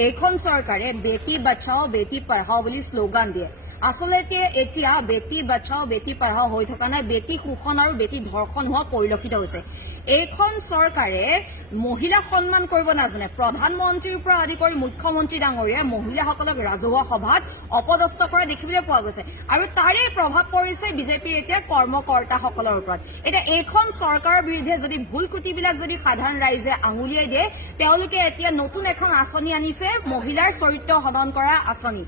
এইখন চৰকাৰে বেটি বচাও বেটি পঢ়াও বুলি শ্লোগান দিয়ে আসলতে এতিয়া বেটি বচাও বেটি পঢ়াও হৈ থকা নাই বেটি শোষণ আৰু বেটি ধৰ্ষণ হোৱা পৰিলক্ষিত হৈছে এইখন চৰকাৰে মহিলা সন্মান কৰিব নাজানে প্ৰধানমন্ত্ৰীৰ পৰা আদি কৰি মুখ্যমন্ত্ৰী ডাঙৰীয়া মহিলাসকলক ৰাজহুৱা সভাত অপদস্থ কৰা দেখিবলৈ পোৱা গৈছে আৰু তাৰে প্ৰভাৱ পৰিছে বিজেপিৰ এতিয়া কৰ্মকৰ্তাসকলৰ ওপৰত এতিয়া এইখন চৰকাৰৰ বিৰুদ্ধে যদি ভুল কুটিবিলাক যদি সাধাৰণ ৰাইজে আঙুলিয়াই দিয়ে তেওঁলোকে এতিয়া নতুন এখন আঁচনি আনিছে মহিলাৰ চৰিত্ৰ হনন কৰা আঁচনি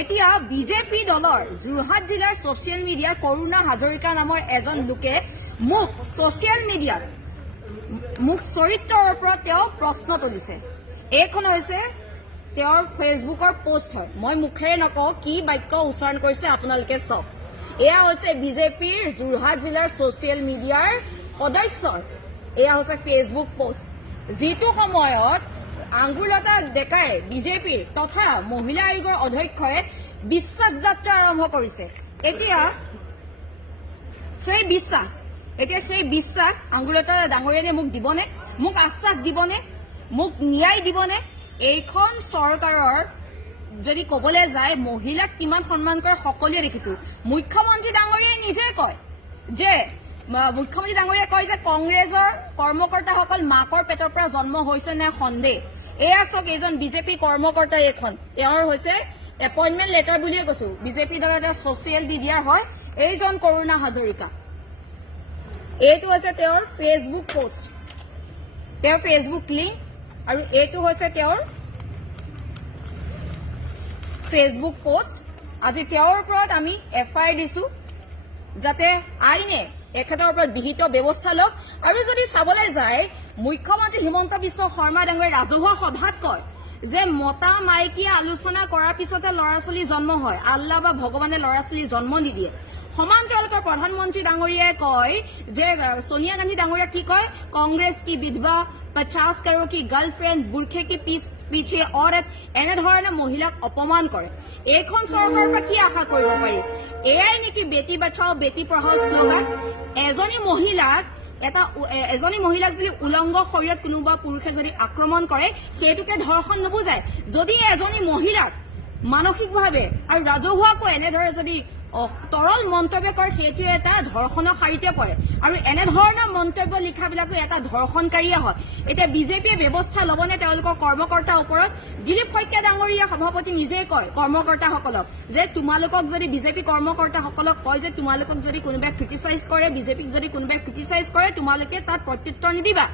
এতিয়া বিজেপি দলৰ যোৰহাট জিলাৰ ছচিয়েল মিডিয়াৰ কৰুণা হাজৰিকা নামৰ এজন লোকে মোক ছচিয়েল মিডিয়াত মোক চৰিত্ৰৰ ওপৰত তেওঁ প্ৰশ্ন তুলিছে এইখন হৈছে তেওঁৰ ফেচবুকৰ পোষ্ট হয় মই মুখেৰে নকওঁ কি বাক্য উচ্চাৰণ কৰিছে আপোনালোকে চাওক এয়া হৈছে বিজেপিৰ যোৰহাট জিলাৰ ছচিয়েল মিডিয়াৰ সদস্যৰ এয়া হৈছে ফেচবুক পোষ্ট যিটো সময়ত আঙ্গুলতা ডেকাই বিজেপিৰ তথা মহিলা আয়োগৰ অধ্যক্ষই বিশ্বাস যাত্ৰা আৰম্ভ কৰিছে এতিয়া সেই বিশ্বাস আঙ্গুলতা ডাঙৰীয়ানে মোক দিবনে মোক আশ্বাস দিবনে মোক ন্যায় দিবনে এইখন চৰকাৰৰ যদি কবলৈ যায় মহিলাক কিমান সন্মান কৰে সকলোৱে দেখিছো মুখ্যমন্ত্ৰী ডাঙৰীয়াই নিজে কয় যে মুখ্যমন্ত্ৰী ডাঙৰীয়াই কয় যে কংগ্ৰেছৰ কৰ্মকৰ্তাসকল মাকৰ পেটৰ পৰা জন্ম হৈছে নে সন্দেহ এয়া চাওক এইজন বিজেপি কৰ্মকৰ্তা এইখন তেওঁৰ হৈছে এপইণ্টমেণ্ট লেটাৰ বুলিয়ে কৈছো বিজেপি দলৰ এটা ছচিয়েল মিডিয়াৰ হয় এইজন কৰুণা হাজৰিকা এইটো হৈছে তেওঁৰ ফেচবুক পোষ্ট তেওঁৰ ফেচবুক লিংক আৰু এইটো হৈছে তেওঁৰ ফেচবুক পোষ্ট আজি তেওঁৰ ওপৰত আমি এফআইআৰ দিছো যাতে আইনে এখেতৰ ওপৰত বিহিত ব্যৱস্থা লওক আৰু যদি চাবলৈ যায় মুখ্যমন্ত্ৰী হিমন্ত বিশ্ব শৰ্মা ডাঙৰীয়াই ৰাজহুৱা সভাত কয় যে মতা মাইকীয়ে আলোচনা কৰাৰ পিছতে ল'ৰা ছোৱালী জন্ম হয় আল্লাহ বা ভগৱানে ল'ৰা ছোৱালী জন্ম নিদিয়ে সমান্তৰালকৈ প্ৰধানমন্ত্ৰী ডাঙৰীয়াই কয় যে সোনিয়া গান্ধী ডাঙৰীয়া কি কয় কংগ্ৰেছ কি বিধৱা 50 करोड़ की गर्लफ्रेंड बुरखे के पीछे औरत এনেধৰণে মহিলাক অপমান কৰে এইখন চৰকাৰৰ পৰা কি আশা কৰিব পাৰি এয়াই নেকি বেটি বচাও বেটি পঢ়াও শ্লোগান এজনী মহিলাক যদি উলংগ শৰীৰত কোনোবা পুৰুষে যদি আক্ৰমণ কৰে সেইটোকে ধৰ্ষণ নুবুজায় যদি এজনী মহিলাক মানসিকভাৱে আৰু ৰাজহুৱাকৈ এনেদৰে যদি তৰল মন্তব্য কৰে সেইটো এটা ধৰ্ষণৰ শাৰীতে পৰে আৰু এনেধৰণৰ মন্তব্য লিখাবিলাকো এটা ধৰ্ষণকাৰীয়ে হয় এতিয়া বিজেপিয়ে ব্যৱস্থা ল'বনে তেওঁলোকৰ কৰ্মকৰ্তাৰ ওপৰত দিলীপ শইকীয়া ডাঙৰীয়া সভাপতি নিজেই কয় কৰ্মকৰ্তাসকলক যে তোমালোকক যদি বিজেপি কৰ্মকৰ্তাসকলক কয় যে তোমালোকক যদি কোনোবাই ক্ৰিটিচাইজ কৰে বিজেপিক যদি কোনোবাই ক্ৰিটিচাইজ কৰে তোমালোকে তাত প্ৰত্যুত্তৰ নিদিবা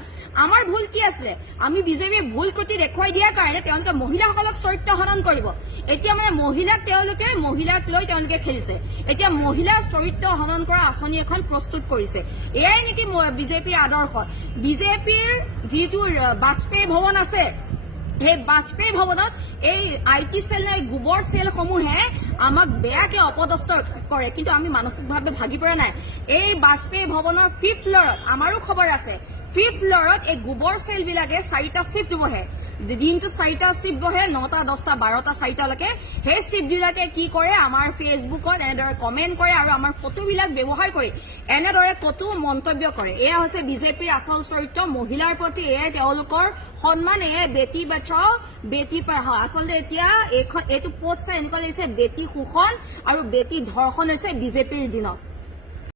আমাৰ ভুল কি আছিলে আমি বিজেপিৰ ভুল ত্ৰুটি দেখুৱাই দিয়াৰ কাৰণে তেওঁলোকে মহিলাসকলক চৰিত্ৰ হনন কৰিব এতিয়া মানে মহিলাক লৈ তেওঁলোকে খেলিছে এতিয়া মহিলা চৰিত্ৰ হনন কৰা আঁচনি এখন প্ৰস্তুত কৰিছে এয়াই নেকি বিজেপিৰ আদৰ্শ বিজেপিৰ যিটো বাজপেয়ী ভৱন আছে সেই বাজপেয়ী ভৱনত এই আইটি সেল গোবৰ সেলসমূহে আমাক বেয়াকে অপদস্থ কৰে কিন্তু আমি মানসিকভাৱে ভাগি পৰা নাই এই বাজপেয়ী ভৱনৰ 5th ফ্লৰত আমাৰো খবৰ আছে 5th ফ্লৰত এই গোবৰ সেল বিলাকে 4টা শিফট বহে দিনটো 4টা শিফট বহে 9টা 10টা 12টা 4টালৈকে সেই শিফট বিলাকে কি কৰে আমাৰ ফেচবুকত এনেদৰে কমেণ্ট কৰে আৰু আমাৰ ফটোবিলাক ব্যৱহাৰ কৰি এনেদৰে কটু মন্তব্য কৰে এয়া হৈছে বিজেপিৰ আচল চৰিত্ৰ মহিলাৰ প্ৰতি এয়া তেওঁলোকৰ সন্মান এয়া বেটি বচাও বেটি পঢ়াও আচলতে এতিয়া এইটো পোষ্ট চাই এনেকুৱা লাগিছে বেটি শোষণ আৰু বেটি ধৰ্ষণ হৈছে বিজেপিৰ দিনত